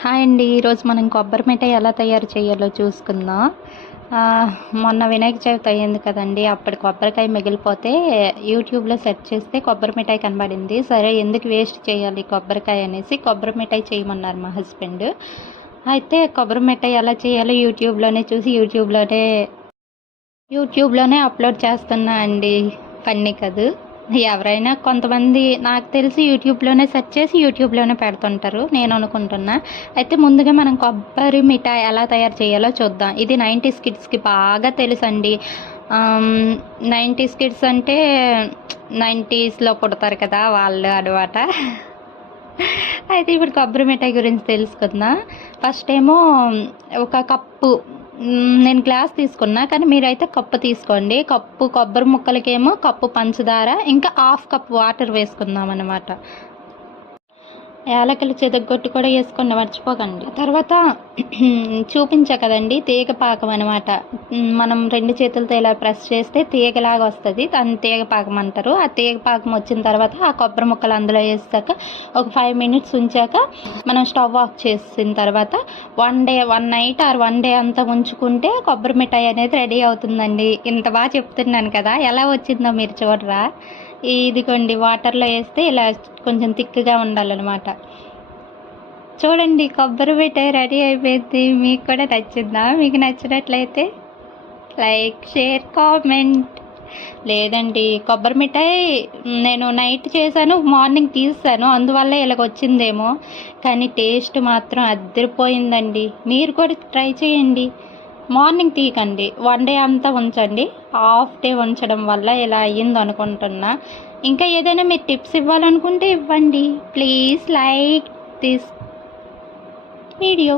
Hi అండి. ఈరోజు మనం కొబ్బరి మిఠాయి ఎలా తయారు చేయాలో చూసుకుందాం. మొన్న వినాయక చవితి అయ్యింది కదండీ! అప్పుడు కొబ్బరికాయ మిగిలిపోతే యూట్యూబ్‌లో సెర్చ్ చేస్తే కొబ్బరి మిఠాయి కనబడింది. సరే ఎందుకు వేస్ట్ చేయాలి కొబ్బరికాయ అనేసి కొబ్బరి మిఠాయి చేయమన్నారు మా హస్బెండ్. అయితే కొబ్బరి మిఠాయి ఎలా చేయాలో యూట్యూబ్‌లోనే చూసి యూట్యూబ్‌లోనే అప్లోడ్ చేస్తున్నా అండి. ఫన్నీ కదూ! ఎవరైనా కొంతమంది నాకు తెలిసి యూట్యూబ్‌లోనే సెర్చ్ చేసి యూట్యూబ్‌లోనే పెడుతుంటారు నేను అనుకుంటున్నా. అయితే ముందుగా మనం కొబ్బరి మిఠాయి ఎలా తయారు చేయాలో చూద్దాం. ఇది 90స్ కిడ్స్‌కి బాగా తెలుసండి. 90స్ కిడ్స్ అంటే 90స్‌లో పుడతారు కదా! వాళ్ళు అనమాట. అయితే ఇప్పుడు కొబ్బరి మిఠాయి గురించి తెలుసుకుందాం. ఫస్ట్ ఏమో ఒక కప్పు నేను గ్లాస్ తీసుకున్నా, కానీ మీరైతే కప్పు తీసుకోండి. కప్పు కొబ్బరి ముక్కలకేమో కప్పు పంచదార, ఇంకా హాఫ్ కప్ వాటర్ వేసుకుందాం అనమాట. యాలకులు చెదగొట్టి కూడా వేసుకోండి, మర్చిపోకండి. తర్వాత చూపించా కదండి తీగ పాకం అనమాట. మనం 2 చేతులతో ఇలా ప్రెస్ చేస్తే తీగలాగా వస్తుంది, దాన్ని తీగ పాకం అంటారు. ఆ తీగ పాకం వచ్చిన తర్వాత ఆ కొబ్బరి ముక్కలు అందులో వేసాక ఒక 5 మినిట్స్ ఉంచాక మనం స్టవ్ ఆఫ్ చేసిన తర్వాత 1 నైట్ ఆర్ 1 డే అంతా ఉంచుకుంటే కొబ్బరి మిఠాయి అనేది రెడీ అవుతుందండి. ఇంత బాగా చెప్తున్నాను కదా, ఎలా వచ్చిందో మీరు చూడరా. ఇదిగోండి వాటర్లో వేస్తే ఇలా కొంచెం థిక్గా ఉండాలన్నమాట. చూడండి కొబ్బరి మిఠాయి రెడీ అయిపోయింది. మీకు కూడా నచ్చిందా? మీకు నచ్చినట్లయితే లైక్, షేర్, కామెంట్. లేదండి కొబ్బరి మిఠాయి నేను నైట్ చేశాను, మార్నింగ్ తీసాను, అందువల్ల ఇలాగ వచ్చిందేమో. కానీ టేస్ట్ మాత్రం అదిరిపోయిందండి. మీరు కూడా ట్రై చేయండి. మార్నింగ్ తీయకండి, 1 డే అంతా ఉంచండి. హాఫ్ డే ఉంచడం వల్ల ఇలా అయ్యింది అనుకుంటున్నా. ఇంకా ఏదైనా మీరు టిప్స్ ఇవ్వాలనుకుంటే ఇవ్వండి. Please like this video.